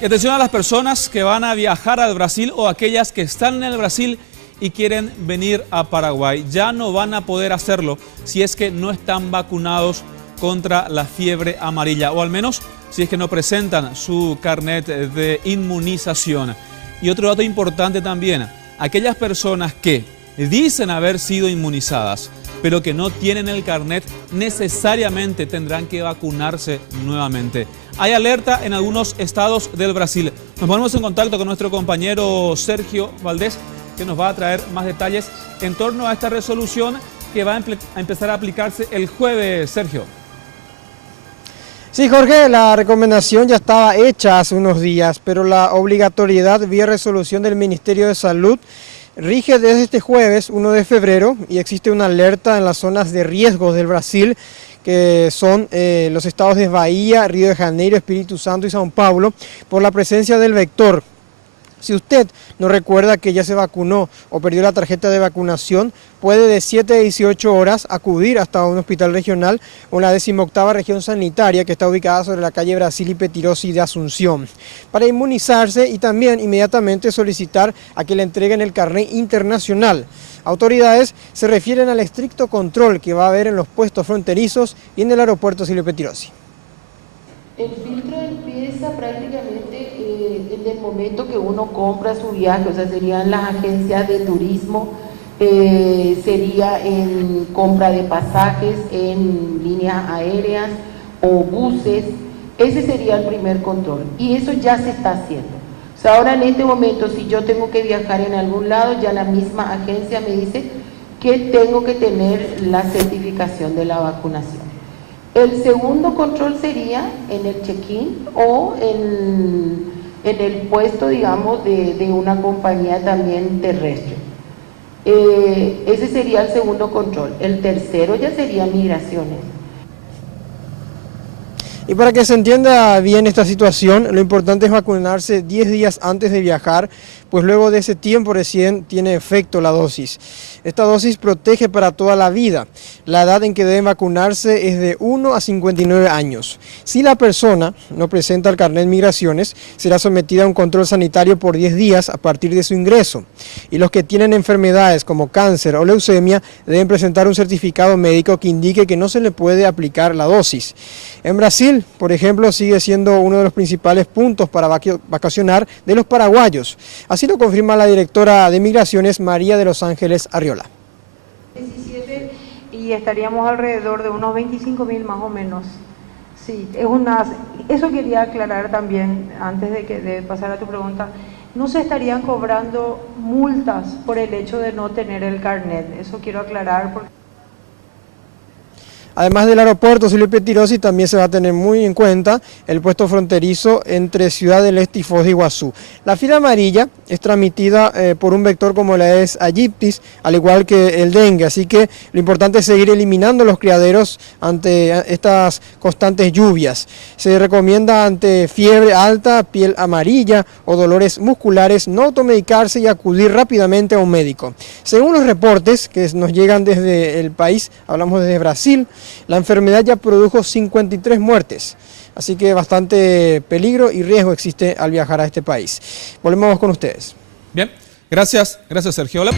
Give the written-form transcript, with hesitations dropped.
Y atención a las personas que van a viajar al Brasil o aquellas que están en el Brasil y quieren venir a Paraguay. Ya no van a poder hacerlo si es que no están vacunados contra la fiebre amarilla, o al menos si es que no presentan su carnet de inmunización. Y otro dato importante también, aquellas personas que dicen haber sido inmunizadas, pero que no tienen el carnet, necesariamente tendrán que vacunarse nuevamente. Hay alerta en algunos estados del Brasil. Nos ponemos en contacto con nuestro compañero Sergio Valdés, que nos va a traer más detalles en torno a esta resolución que va a empezar a aplicarse el jueves. Sergio. Sí, Jorge, la recomendación ya estaba hecha hace unos días, pero la obligatoriedad vía resolución del Ministerio de Salud rige desde este jueves 1 de febrero y existe una alerta en las zonas de riesgos del Brasil, que son los estados de Bahía, Río de Janeiro, Espíritu Santo y São Paulo, por la presencia del vector. Si usted no recuerda que ya se vacunó o perdió la tarjeta de vacunación, puede de 7 a 18 horas acudir hasta un hospital regional o la 18ª región sanitaria que está ubicada sobre la calle Brasil y Petirosi de Asunción, para inmunizarse y también inmediatamente solicitar a que le entreguen el carnet internacional. Autoridades se refieren al estricto control que va a haber en los puestos fronterizos y en el aeropuerto Silvio Petirosi. El filtro empieza prácticamente en el momento que uno compra su viaje, o sea, serían las agencias de turismo, sería en compra de pasajes, en líneas aéreas o buses. Ese sería el primer control y eso ya se está haciendo. O sea, ahora en este momento, si yo tengo que viajar en algún lado, ya la misma agencia me dice que tengo que tener la certificación de la vacunación. El segundo control sería en el check-in o en el puesto, digamos, de una compañía también terrestre. Ese sería el segundo control. El tercero ya sería migraciones. Y para que se entienda bien esta situación, lo importante es vacunarse 10 días antes de viajar, pues luego de ese tiempo recién tiene efecto la dosis. Esta dosis protege para toda la vida. La edad en que deben vacunarse es de 1 a 59 años. Si la persona no presenta el carnet de migraciones, será sometida a un control sanitario por 10 días a partir de su ingreso. Y los que tienen enfermedades como cáncer o leucemia deben presentar un certificado médico que indique que no se le puede aplicar la dosis. En Brasil, por ejemplo, sigue siendo uno de los principales puntos para vacacionar de los paraguayos. Así lo confirma la directora de Migraciones, María de los Ángeles Arriola. 17 y estaríamos alrededor de unos 25.000 más o menos. Sí, eso quería aclarar también antes de pasar a tu pregunta. No se estarían cobrando multas por el hecho de no tener el carnet. Eso quiero aclarar porque... Además del aeropuerto Silvio Petirosi, también se va a tener muy en cuenta el puesto fronterizo entre Ciudad del Este y Foz de Iguazú. La fiebre amarilla es transmitida por un vector como la es Aegyptis, al igual que el dengue, así que lo importante es seguir eliminando los criaderos ante estas constantes lluvias. Se recomienda ante fiebre alta, piel amarilla o dolores musculares no automedicarse y acudir rápidamente a un médico. Según los reportes que nos llegan desde el país, hablamos desde Brasil, la enfermedad ya produjo 53 muertes, así que bastante peligro y riesgo existe al viajar a este país. Volvemos con ustedes. Bien, gracias Sergio. Hola.